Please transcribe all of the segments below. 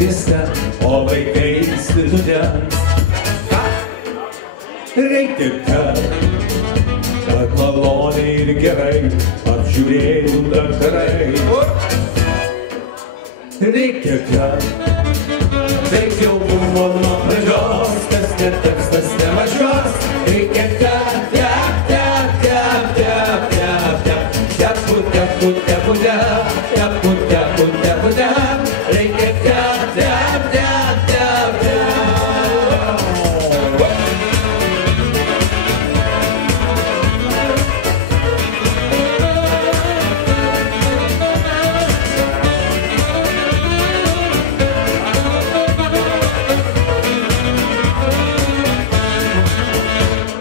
mieste, o vaikai institute. Reikia ten, kad maloniai ir gerai apžiūrėjų daktarai. Reikia ten, taip jau buvo nuo pradžios, tas netekstas nemažios. Reikia ten, tep, tep, tep, tep, tep, tep, tepu, tepu, tepu, tep, tepu, tepu, tepu, tep. Reikia ten, tep, tep, tep, tep.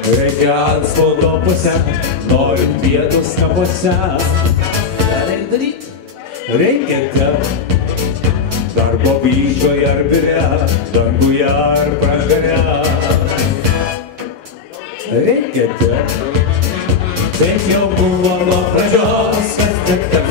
Reikia antspaudo pusę, norint vietos kapuose. Reikia ten, darbo vyčioje ar biure, danguje ar pragare. Reikia ten, taip jau buvo nuo pradžios, kad